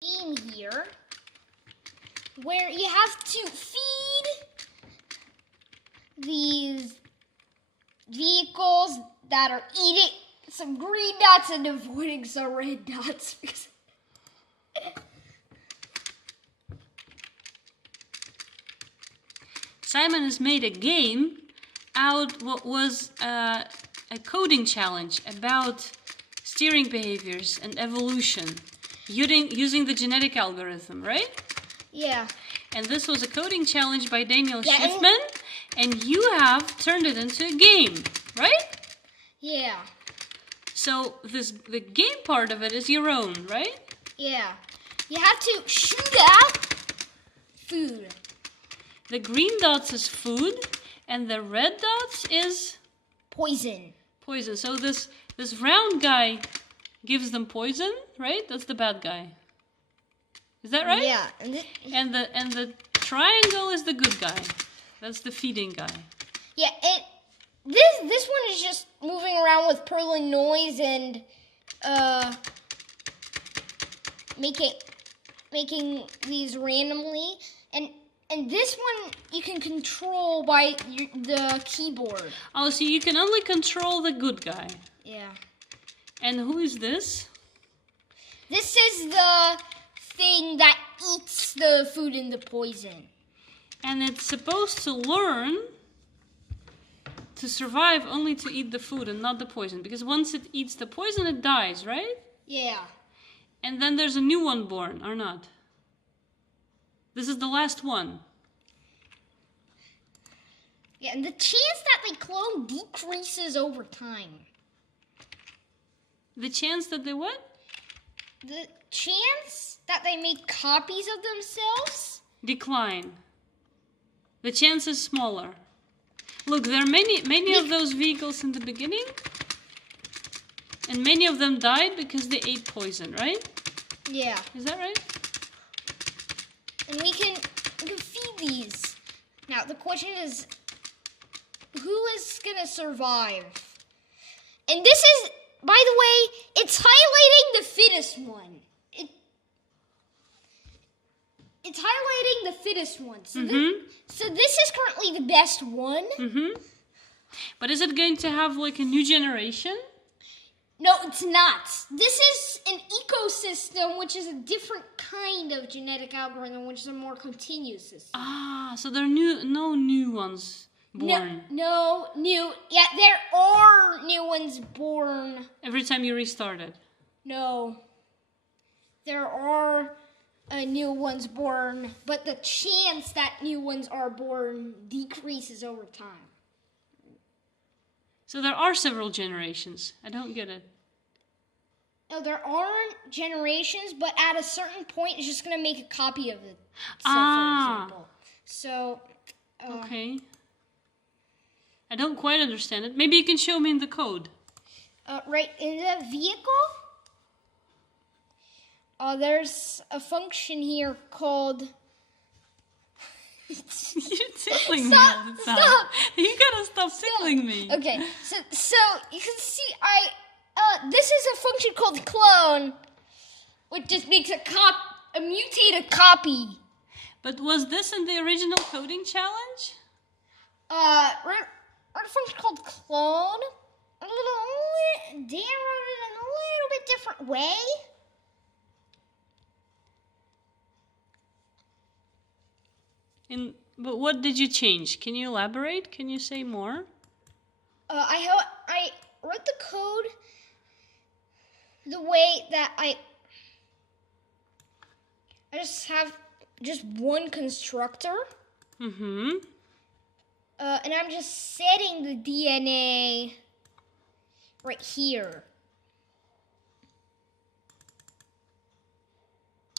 game here where you have to feed these vehicles that are eating some green dots and avoiding some red dots. Simon has made a game out what was a coding challenge about steering behaviors and evolution using the genetic algorithm, right? Yeah. And this was a coding challenge by Daniel Shiffman, and you have turned it into a game, right? Yeah. So the game part of it is your own, right? Yeah. You have to shoot out food. The green dots is food, and the red dots is poison. Poison. So this round guy gives them poison, right? That's the bad guy. Is that right? Yeah. And the triangle is the good guy. That's the feeding guy. Yeah. This one is just moving around with purling noise and making these randomly, and this one you can control by the keyboard. Oh, so you can only control the good guy. Yeah. And who is this? This is the thing that eats the food and the poison. And it's supposed to learn to survive only to eat the food and not the poison. Because once it eats the poison, it dies, right? Yeah. And then there's a new one born, or not? This is the last one. Yeah, and the chance that they clone decreases over time. The chance that they what? The chance that they make copies of themselves? Decline. The chance is smaller. Look, there are many of those vehicles in the beginning. And many of them died because they ate poison, right? Yeah. Is that right? And we can feed these. Now, the question is, who is going to survive? And this is, by the way, it's highlighting the fittest one. It's highlighting the fittest one. So, so this is currently the best one. But is it going to have like a new generation? No, it's not. This is an ecosystem, which is a different kind of genetic algorithm, which is a more continuous system. Ah, so there are no new ones born. No new. Yeah, there are new ones born. Every time you restart it. No. There are new ones born, but the chance that new ones are born decreases over time. So there are several generations. I don't get it. No, there aren't generations, but at a certain point, it's just going to make a copy of it. So, Ah. for example. So, okay. I don't quite understand it. Maybe you can show me in the code. Right in the vehicle, there's a function here called... You're tickling me all the time. Stop. You gotta stop tickling me. Okay, so you can see this is a function called clone, which just makes a mutated copy. But was this in the original coding challenge? Wrote a function called clone. Dan wrote it in a little bit different way. But what did you change? Can you elaborate? Can you say more? I wrote the code the way that I just have just one constructor. And I'm just setting the DNA right here.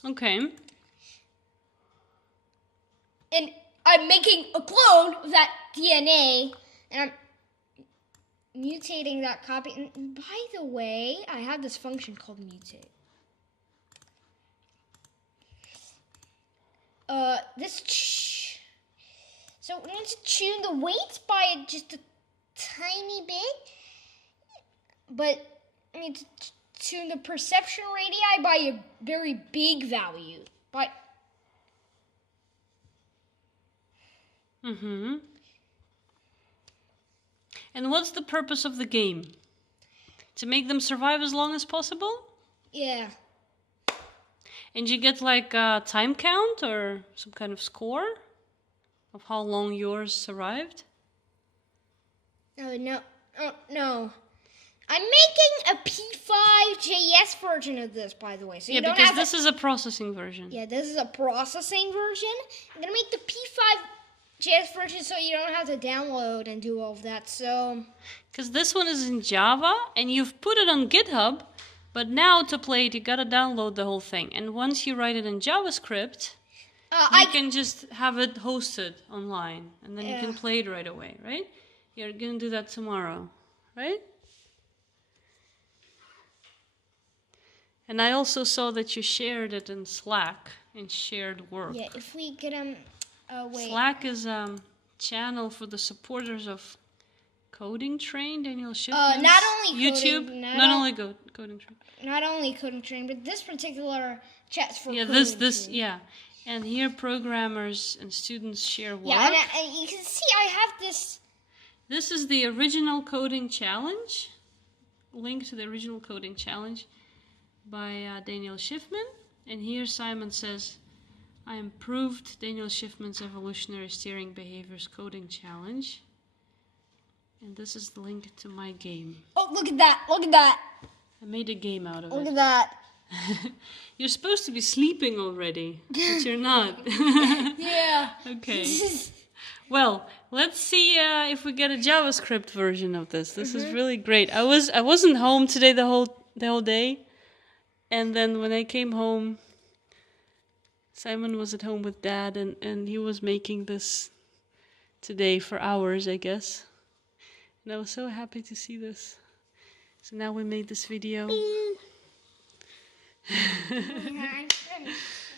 Okay. And I'm making a clone of that DNA, and I'm mutating that copy. And by the way, I have this function called mutate. So we need to tune the weight by just a tiny bit, but I need to tune the perception radii by a very big value. Mm-hmm. And what's the purpose of the game? To make them survive as long as possible? Yeah. And you get like a time count or some kind of score of how long yours survived? No. I'm making a P5.js version of this, by the way. So yeah, because this is a processing version. Yeah, this is a processing version. I'm gonna make the P5.js version so you don't have to download and do all of that. So, because this one is in Java and you've put it on GitHub, but now to play it, you gotta download the whole thing. And once you write it in JavaScript, you can just have it hosted online, and then you can play it right away, right? You're gonna do that tomorrow, right? And I also saw that you shared it in Slack, in shared work. Yeah, if we get them, wait. Slack is a channel for the supporters of Coding Train, Daniel Shiffman. Not only YouTube, coding, Coding Train. Not only Coding Train, but this particular chat's for yeah, Coding this, Train. yeah. And here programmers and students share work. Yeah, and you can see I have this. This is the original coding challenge. Link to the original coding challenge by Daniel Shiffman. And here Simon says, I improved Daniel Shiffman's Evolutionary Steering Behaviors Coding Challenge. And this is the link to my game. Oh, look at that. Look at that. I made a game out of it. Look at that. You're supposed to be sleeping already, but you're not. Yeah. Okay. Well, let's see if we get a JavaScript version of this. This is really great. I wasn't home today the whole day, and then when I came home, Simon was at home with Dad, and he was making this today for hours, I guess. And I was so happy to see this. So now we made this video. Yeah, I'm finished.